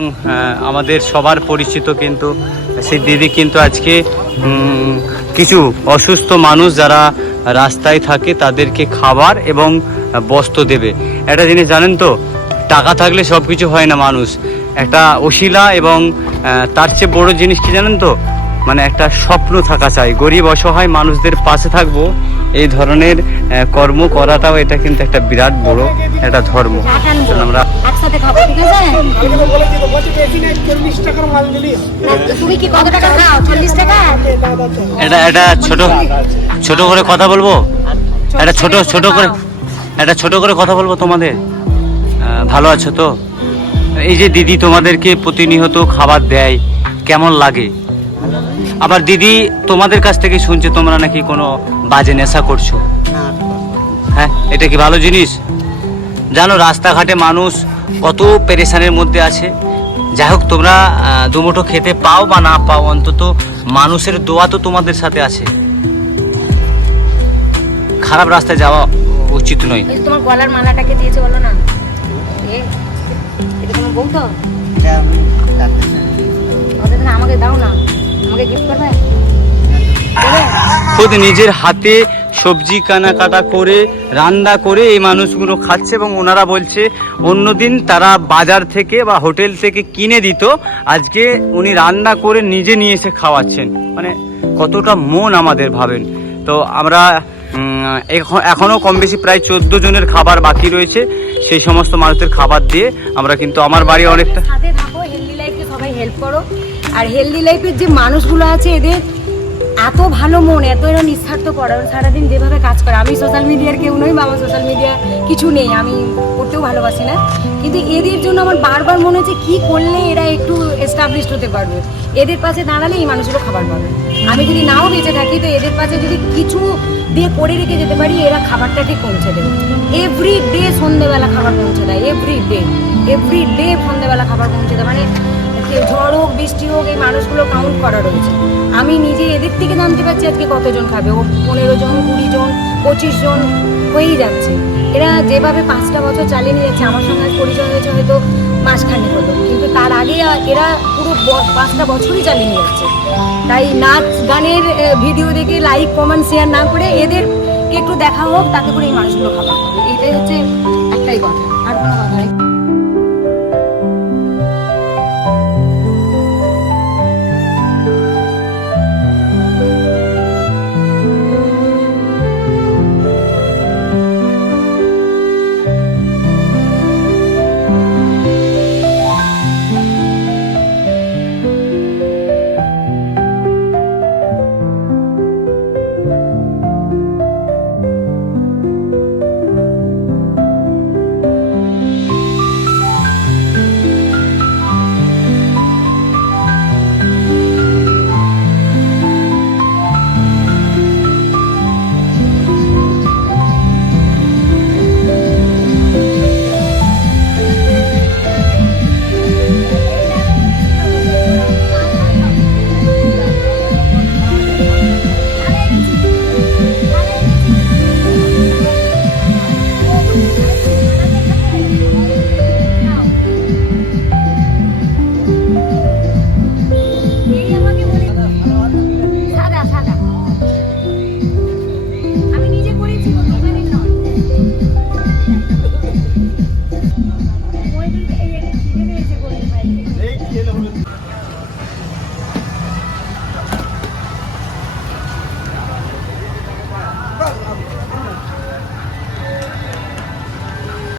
এবং আমাদের সবার পরিচিত কিন্তু সেই দিদি কিন্তু আজকে কিছু অসুস্থ মানুষ যারা রাস্তায় থাকে তাদেরকে খাবার এবং বস্ত্র দেবে। একটা জিনিস জানেন তো টাকা থাকলে সব কিছু হয় না মানুষ। একটা অশিলা এবং তার চেয়ে বড় জিনিস কি জানেন তো? মানে একটা স্বপ্ন থাকা চাই। গরিব অসহায় মানুষদের পাশে থাকব এই ধরনের কর্ম করাটাও এটা কিন্তু একটা বিরাট বড় একটা ধর্ম। আমরা একসাথে খাব ঠিক আছে? তুমি কি কত টাকা খাও? চল্লিশ টাকা? এটা এটা ছোট ছোট করে কথা বলব? এটা ছোট ছোট করে এটা ছোট করে কথা বলব তোমাদের? ভালো আছো তো? এই যে দিদি তোমাদেরকে প্রতিনিয়ত খাবার দেয় কেমন লাগে? আবার দিদি তোমাদের কাছ থেকে শুনছে তোমরা নাকি কোনো বাজে নেশা করছ? হ্যাঁ এটা কি ভালো জিনিস? জানো রাস্তাঘাটে মানুষ কত পেরেশানের মধ্যে আছে। যাই হোক তোমরা দুমুঠো খেতে পাও বা না পাও অন্তত মানুষের দোয়া তো তোমাদের সাথে আছে। খারাপ রাস্তায় যাওয়া উচিত নয়। তোমার গলার মালাটাকে দিয়েছে বলো না। এ, এটা তোমার বউ তো? আমাকে দাও না। আমাকে গিফট করবে? খুদ নিজের হাতে সবজি কানাকাটা করে রান্না করে এই মানুষগুলো খাচ্ছে এবং ওনারা বলছে অন্যদিন তারা বাজার থেকে বা হোটেল থেকে কিনে দিত আজকে উনি রান্না করে নিজে নিয়ে এসে খাওয়াচ্ছেন। মানে কতটা মন আমাদের ভাবেন। তো আমরা উম, এখন- এখনও কম বেশি প্রায় চোদ্দ জনের খাবার বাকি রয়েছে সেই সমস্ত মানুষদের খাবার দিয়ে আমরা কিন্তু আমার বাড়ি অনেকটা হেলদি লাইফে সবাই হেল্প করো। আর হেলদি লাইফের যে মানুষগুলো আছে এদের এত ভালো মন, এত এরা নিঃস্বার্থ পড়ে, সারাদিন যেভাবে কাজ করে। আমি সোশ্যাল মিডিয়ার কেউ নই বা আমার সোশ্যাল মিডিয়া কিছু নেই। আমি করতেও ভালোবাসি না। কিন্তু এদের জন্য আমার বারবার মনে হচ্ছে, কী করলে এরা একটু এস্টাবলিশড হতে পারবে? এদের পাশে দাঁড়ালে এই মানুষগুলো খাবার পাবে। আমি যদি নাও বেঁচে থাকি, তো এদের পাশে যদি কিছু দিয়ে করে রেখে যেতে পারি, এরা খাবারটা ঠিক পৌঁছে দেবে। এভরি ডে সন্ধেবেলা খাবার পৌঁছে দেয় এভরি ডে এভরি ডে সন্ধেবেলা খাবার পৌঁছে দেয়। মানে ঝড় হোক, বৃষ্টি হোক, এই মানুষগুলো কাউন্ট করা রয়েছে। আমি নিজে এদের থেকে জানতে পারছি আজকে কতজন খাবে। ও পনেরো জন, কুড়ি জন, পঁচিশ জন হয়েই যাচ্ছে। এরা যেভাবে পাঁচটা বছর চালিয়ে নিয়ে যাচ্ছে, আমার সঙ্গে পরিচয় হয়েছে হয়তো মাসখানেক হলো। কিন্তু তার আগে এরা পুরো পাঁচটা বছরই চালিয়ে নিয়ে যাচ্ছে। তাই নাচ গানের ভিডিও দেখে লাইক কমেন্ট শেয়ার না করে এদেরকে একটু দেখা হোক, তাতে করে এই মানুষগুলো খাবার